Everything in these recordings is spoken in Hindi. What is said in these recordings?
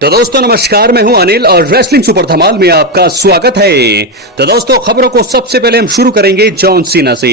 तो दोस्तों नमस्कार, मैं हूं अनिल और रेसलिंग सुपर धमाल में आपका स्वागत है। तो दोस्तों खबरों को सबसे पहले हम शुरू करेंगे जॉन सीना से।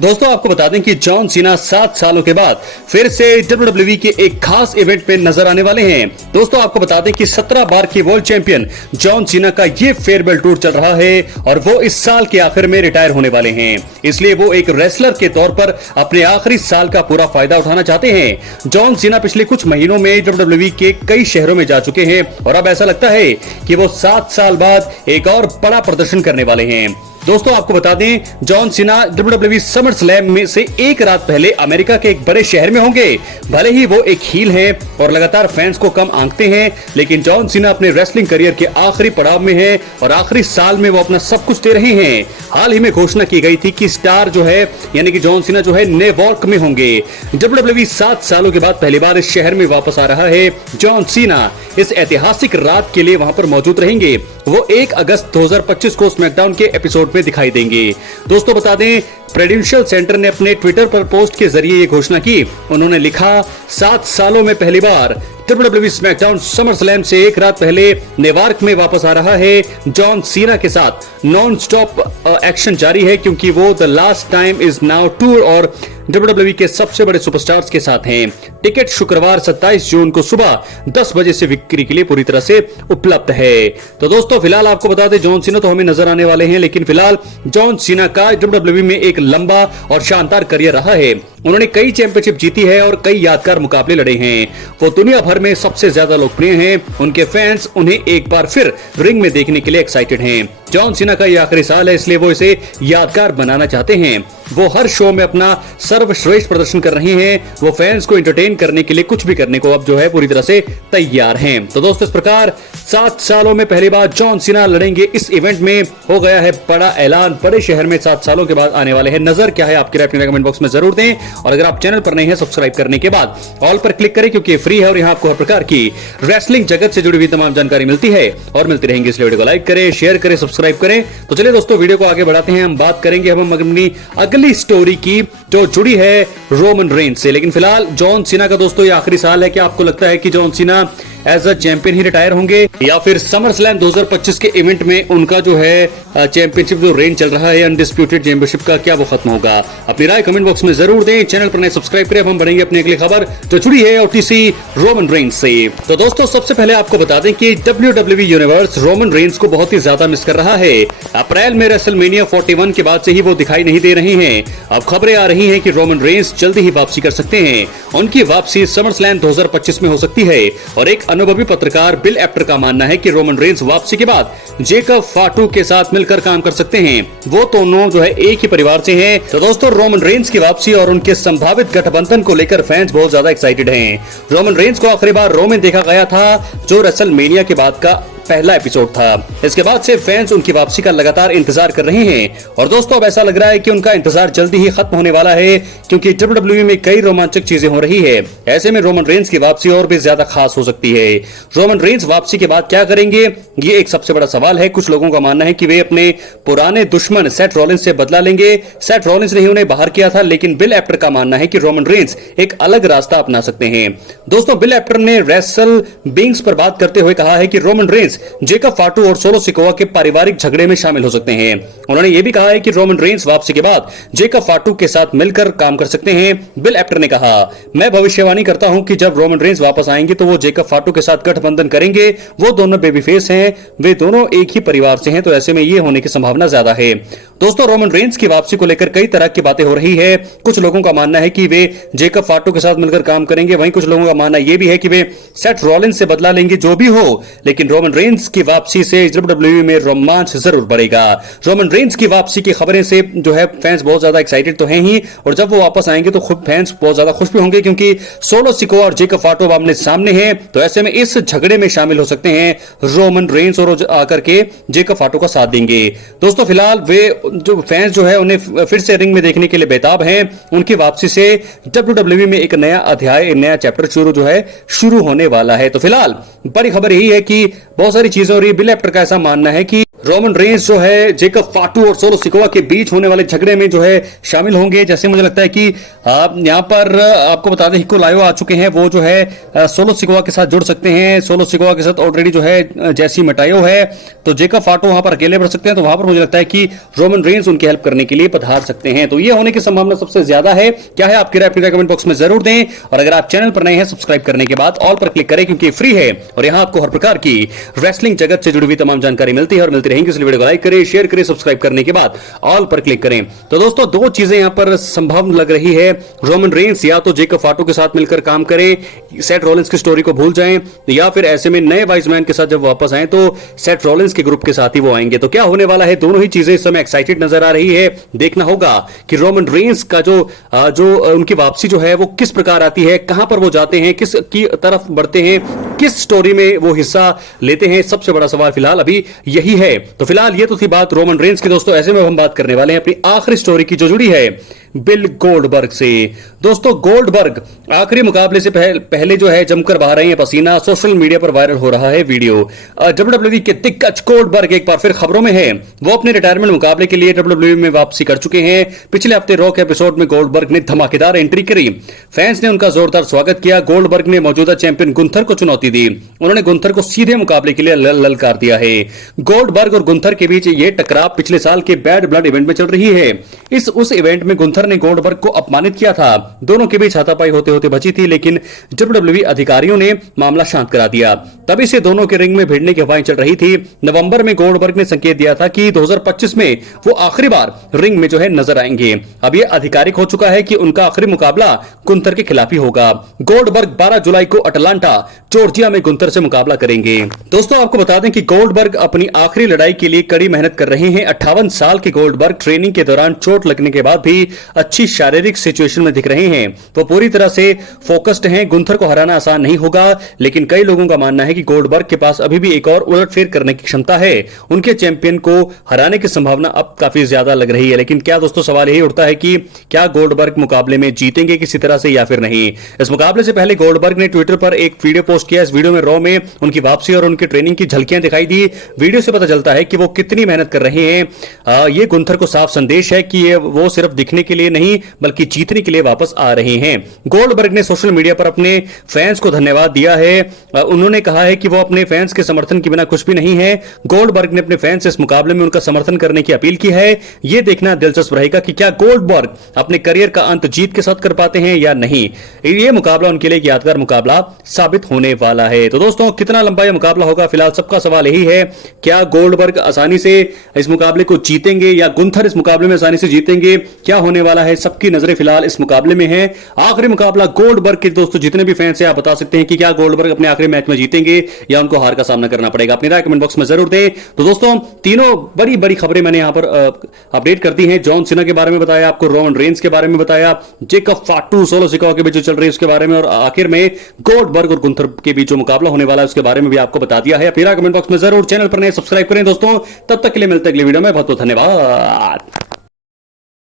दोस्तों आपको बता दें कि जॉन सीना 7 सालों के बाद फिर से WWE के एक खास इवेंट में नजर आने वाले हैं। दोस्तों आपको बता दें कि 17 बार के वर्ल्ड चैंपियन जॉन सीना का ये फेयरवेल टूर चल रहा है और वो इस साल के आखिर में रिटायर होने वाले हैं। इसलिए वो एक रेसलर के तौर पर अपने आखिरी साल का पूरा फायदा उठाना चाहते हैं। जॉन सीना पिछले कुछ महीनों में WWE के कई शहरों में जा चुके हैं और अब ऐसा लगता है कि वो 7 साल बाद एक और बड़ा प्रदर्शन करने वाले हैं। दोस्तों आपको बता दें, John Cena WWE summer slam में से एक रात पहले अमेरिका के एक बड़े शहर में होंगे। भले ही वो एक हील हैं और लगातार फैंस को कम आंकते हैं, लेकिन जॉन सीना अपने रेसलिंग करियर के आखिरी पड़ाव में है और आखिरी साल में वो अपना सब कुछ दे रहे हैं। हाल ही में घोषणा की गई थी कि स्टार जो है यानी कि जॉन सीना जो है न्यूयॉर्क में होंगे। WWE 7 सालों के बाद पहली बार इस शहर में वापस आ रहा है। जॉन सीना इस ऐतिहासिक रात के लिए वहां पर मौजूद रहेंगे। वो 1 अगस्त 2025 को स्मैकडाउन के एपिसोड में दिखाई देंगे। दोस्तों बता दें, प्रेडिशियल सेंटर ने अपने ट्विटर पर पोस्ट के जरिए ये घोषणा की। उन्होंने लिखा, 7 सालों में पहली बार WWE स्मैकडाउन समर स्लैम से एक रात पहले न्यूयॉर्क में वापस आ रहा है। जॉन सीना के साथ नॉन स्टॉप एक्शन जारी है क्योंकि वो the last time is now tour और WWE के सबसे बड़े सुपरस्टार्स के साथ हैं। टिकट शुक्रवार 27 जून को सुबह 10 बजे से बिक्री के लिए पूरी तरह से उपलब्ध है। तो दोस्तों फिलहाल आपको बता दें, जॉन सीना तो हमें नजर आने वाले हैं, लेकिन फिलहाल जॉन सीना का WWE में एक लंबा और शानदार करियर रहा है। उन्होंने कई चैंपियनशिप जीती है और कई यादगार मुकाबले लड़े हैं। वो दुनिया भर में सबसे ज्यादा लोकप्रिय हैं। उनके फैंस उन्हें एक बार फिर रिंग में देखने के लिए एक्साइटेड हैं। जॉन सीना का ये आखिरी साल है, इसलिए वो इसे यादगार बनाना चाहते हैं। वो हर शो में अपना सर्वश्रेष्ठ प्रदर्शन कर रहे हैं। वो फैंस को एंटरटेन करने के लिए कुछ भी करने को अब जो है पूरी तरह से तैयार हैं। तो दोस्तों इस प्रकार 7 सालों में पहली बार जॉन सीना लड़ेंगे इस इवेंट में। हो गया है बड़ा ऐलान, बड़े शहर में 7 सालों के बाद आने वाले हैं। नजर क्या है आपकी राय अपने कमेंट बॉक्स में जरूर दें और अगर आप चैनल पर नहीं है सब्सक्राइब करने के बाद ऑल पर क्लिक करें क्योंकि फ्री है और यहाँ आपको हर प्रकार की रेसलिंग जगत से जुड़ी हुई तमाम जानकारी मिलती है और मिलती रहेंगी। इसलिए वीडियो को लाइक करें, शेयर करें, सब्सक्राइब करें। तो चलिए दोस्तों वीडियो को आगे बढ़ाते हैं। हम बात करेंगे हम अपनी अगली स्टोरी की जो जुड़ी है रोमन रेंज से। लेकिन फिलहाल जॉन सीना का दोस्तों ये आखिरी साल है। क्या आपको लगता है कि John Cena as a champion ही रिटायर होंगे या फिर समर स्लैम 2025 के इवेंट में उनका जो है चैंपियनशिप जो रेंज चल रहा है अनडिस्प्यूटेड चैंपियनशिप का, क्या वो खत्म होगा? अपनी राय कमेंट बॉक्स में जरूर दें। चैनल पर नए सब्सक्राइब करें। अब हम बढ़ेंगे अपनी अगली खबर जो जुड़ी है OTC रोमन रेंज से। तो दोस्तों सबसे पहले आपको बता दें कि WWE यूनिवर्स रोमन रेंज को बहुत ही ज्यादा मिस कर रहा है। अप्रैल में रेसलमेनिया 41 के बाद से ही वो दिखाई नहीं दे रहे हैं। अब खबरें आ रही हैं कि रोमन रेंज जल्दी ही वापसी कर सकते हैं। उनकी वापसी समर स्लैम 2025 में हो सकती है और एक अनुभवी पत्रकार बिल एप्टर का मानना है कि रोमन रेंज वापसी के बाद जेकब फाटू के साथ मिलकर काम कर सकते हैं। वो दोनों जो है एक ही परिवार से हैं। तो दोस्तों रोमन रेंज की वापसी और उनके संभावित गठबंधन को लेकर फैंस बहुत ज्यादा एक्साइटेड हैं। रोमन रेंज को आखिरी बार रो में देखा गया था जो रेसलमेनिया के बाद का पहला एपिसोड था। इसके बाद से फैंस उनकी वापसी का लगातार इंतजार कर रहे हैं और दोस्तों अब ऐसा लग रहा है कि उनका इंतजार जल्दी ही खत्म होने वाला है क्योंकि WWE में कई रोमांचक चीजें हो रही है। ऐसे में रोमन रेंज की वापसी और भी ज्यादा खास हो सकती है। रोमन रेंज वापसी के बाद क्या करेंगे, ये एक सबसे बड़ा सवाल है। कुछ लोगों का मानना है कि वे अपने पुराने दुश्मन सेथ रॉलिंस से बदला लेंगे। सेथ रॉलिंस ने उन्हें बाहर किया था, लेकिन बिल एप्टर का मानना है कि रोमन रेंज एक अलग रास्ता अपना सकते हैं। दोस्तों बिल एप्टर ने रेसल बींग्स पर बात करते हुए कहा है कि रोमन रेंज जेकब फाटू और सोलो सिकोवा के पारिवारिक झगड़े में शामिल हो सकते हैं। उन्होंने यह भी कहा है कि रोमन रेंज वापसी के बाद जेकब फाटू के साथ मिलकर काम कर सकते हैं। बिल एप्टर ने कहा, मैं भविष्यवाणी करता हूं कि जब रोमन रेंज वापस आएंगे तो वो जेकब फाटू के साथ गठबंधन करेंगे। वो दोनों बेबी फेस हैं, वे दोनों एक ही परिवार से हैं, तो ऐसे में ये होने की संभावना ज्यादा है। दोस्तों रोमन रेंज की वापसी को लेकर कई तरह की बातें हो रही है। कुछ लोगों का मानना है कि वे जेकब फाटू के साथ मिलकर काम करेंगे, वहीं कुछ लोगों का मानना यह भी है कि वे सेथ रॉलिंस से बदला लेंगे। जो भी हो, लेकिन रोमन रेंज की वापसी से WWE में रोमांच जरूर बढ़ेगा। रोमन रेंज की वापसी की खबरें से जो है फैंस बहुत ज्यादा एक्साइटेड तो हैं ही और जब वो वापस आएंगे तो खुद फैंस बहुत ज्यादा खुश भी होंगे क्योंकि सोलो सिकोवा और जेकब फाटू आमने सामने हैं। तो ऐसे में इस झगड़े में शामिल हो सकते हैं रोमन रेंज और आकर के जेकब फाटू का साथ देंगे। दोस्तों फिलहाल वे जो फैंस जो है उन्हें फिर से रिंग में देखने के लिए बेताब हैं। उनकी वापसी से WWE में एक नया अध्याय, एक नया चैप्टर शुरू होने वाला है। तो फिलहाल बड़ी खबर यही है कि बहुत सारी चीजें हो रही है। बिल एप्टर का ऐसा मानना है कि रोमन रेंस जो है जेकब फाटू और सोलो सिकोवा के बीच होने वाले झगड़े में जो है शामिल होंगे। जैसे मुझे लगता है कि यहाँ पर आपको बता दें हिको लायो आ चुके हैं, वो जो है सोलो सिकोवा के साथ जुड़ सकते हैं। सोलो सिकोवा के साथ ऑलरेडी जो है जैसी मटायो है, तो जेकब फाटू वहां पर अकेले बढ़ सकते हैं। तो वहां पर मुझे लगता है कि रोमन रेंस उनकी हेल्प करने के लिए पधार सकते हैं। तो ये होने की संभावना सबसे ज्यादा है। क्या है आपकी राय, अपनी कमेंट बॉक्स में जरूर दें। और अगर आप चैनल पर नए हैं, सब्सक्राइब करने के बाद ऑल पर क्लिक करें, क्योंकि फ्री है और यहां आपको हर प्रकार की रेसलिंग जगत से जुड़ी हुई तमाम जानकारी मिलती है और मिलती रहेंगी। इसलिए वीडियो को लाइक करें, शेयर करें, सब्सक्राइब करने के बाद ऑल पर क्लिक करें। तो दोस्तों दो चीजें यहां पर संभव लग रही है। रोमन रेंस या तो जेकब फाटू के साथ मिलकर काम करें, सेट रॉलिंस की स्टोरी को भूल जाएं, या फिर ऐसे में नए वाइज मैन के साथ जब वापस आए तो सेट रॉलिंस के ग्रुप के साथ ही वो आएंगे। तो क्या होने वाला है, दोनों ही चीजें इस समय एक्साइटेड नजर आ रही है। देखना होगा कि रोमन रेंस का जो उनकी वापसी जो है वो किस प्रकार आती है, कहां पर वो जाते हैं, किस की तरफ बढ़ते हैं, किस स्टोरी में वो हिस्सा लेते हैं। सबसे बड़ा सवाल फिलहाल अभी यही है। तो फिलहाल ये तो थी बात रोमन रेंस की। दोस्तों ऐसे में हम बात करने वाले हैं अपनी आखिरी स्टोरी की, जो जुड़ी है बिल गोल्डबर्ग से। दोस्तों गोल्डबर्ग आखिरी मुकाबले से पहले जो है जमकर बहा रहे हैं पसीना। सोशल मीडिया पर वायरल हो रहा है वीडियो। डब्ल्यूडब्ल्यूई के दिग्गज गोल्डबर्ग एक बार फिर खबरों में है। वो अपने रिटायरमेंट मुकाबले के लिए डब्ल्यूडब्ल्यूई में वापसी कर चुके हैं। पिछले हफ्ते रॉ के एपिसोड में गोल्डबर्ग ने धमाकेदार एंट्री करी। फैंस ने उनका जोरदार स्वागत किया। गोल्डबर्ग ने मौजूदा चैंपियन गुंथर को चुनौती दी। उन्होंने गुंथर को सीधे मुकाबले के लिए ललकार दिया है। गोल्डबर्ग और गुंथर के बीच यह टकराव पिछले साल के बैड ब्लड इवेंट में चल रही है। उस इवेंट में गुंथर ने गोल्डबर्ग को अपमानित किया था। दोनों के बीच हाथापाई होते होते बची थी, लेकिन डब्ल्यूडब्ल्यूई अधिकारियों ने मामला शांत करा दिया। तभी से दोनों के रिंग में भिड़ने की हवाएं चल रही थी। नवंबर में गोल्डबर्ग ने संकेत दिया था कि 2025 में वो आखिरी बार रिंग में जो है नजर आएंगे। अब यह आधिकारिक हो चुका है कि उनका आखिरी मुकाबला गुंथर के खिलाफ ही होगा। गोल्डबर्ग 12 जुलाई को अटलांटा जॉर्जिया में गुंथर से मुकाबला करेंगे। दोस्तों आपको बता दें कि गोल्डबर्ग अपनी आखिरी लड़ाई के लिए कड़ी मेहनत कर रहे हैं। 58 साल के गोल्डबर्ग ट्रेनिंग के दौरान चोट लगने के बाद भी अच्छी शारीरिक सिचुएशन में दिख रहे हैं। वो पूरी तरह से फोकस्ड हैं। गुंथर को हराना आसान नहीं होगा, लेकिन कई लोगों का मानना है कि गोल्डबर्ग के पास अभी भी एक और उलटफेर करने की क्षमता है। उनके चैंपियन को हराने की संभावना अब काफी ज्यादा लग रही है। लेकिन क्या दोस्तों सवाल यही उठता है कि क्या गोल्डबर्ग मुकाबले में जीतेंगे किसी तरह से या फिर नहीं। इस मुकाबले से पहले गोल्डबर्ग ने ट्विटर पर एक वीडियो पोस्ट किया। इस वीडियो में रॉ में उनकी वापसी और उनकी ट्रेनिंग की झलकियां दिखाई दी। वीडियो से पता चलता है कि वो कितनी मेहनत कर रहे हैं। ये गुंथर को साफ संदेश है कि वो सिर्फ दिखने के लिए नहीं बल्कि जीतने के लिए वापस आ रहे हैं। गोल्डबर्ग ने सोशल मीडिया पर अपने फैंस को धन्यवाद दिया है। उन्होंने कहा है कि वो अपने फैंस के समर्थन के बिना कुछ भी नहीं है। गोल्डबर्ग ने अपने फैंस से इस मुकाबले में उनका समर्थन करने की अपील की है। यह देखना दिलचस्प रहेगा कि क्या गोल्डबर्ग अपने करियर का अंत जीत के साथ कर पाते हैं या नहीं। यह मुकाबला उनके लिए एक यादगार मुकाबला साबित होने वाला है। तो दोस्तों कितना लंबा यह मुकाबला होगा, फिलहाल सबका सवाल यही है, क्या गोल्डबर्ग आसानी से इस मुकाबले को जीतेंगे या गुंथर इस मुकाबले में आसानी से जीतेंगे। क्या होने वाला है, सबकी नजरें फिलहाल इस मुकाबले में है। आखिरी मुकाबला गोल्डबर्ग के। दोस्तों जितने भी फैंस हैं आप बता सकते हैं कि क्या गोल्डबर्ग अपने आखिरी मैच में जीतेंगे या उनको हार का सामना करना पड़ेगा। अपनी राय कमेंट बॉक्स में जरूर दें। तो दोस्तों तीनों बड़ी बड़ी खबरें मैंने यहां पर अपडेट कर दी हैं। जॉन सीना के बारे में बताया, आपको रोमन रेंस के बारे में बताया, जेकब फाटू सोलो सिकोवा के बीच जो चल रही है उसके बारे में, और आखिर में गोल्डबर्ग और गुंथर के बीच जो मुकाबला होने वाला है उसके बारे में भी आपको बता दिया है। अपनी राय कमेंट बॉक्स में जरूर, चैनल पर नए सब्सक्राइब करें दोस्तों। तब तक के लिए मिलते हैं अगली वीडियो में। बहुत बहुत धन्यवाद।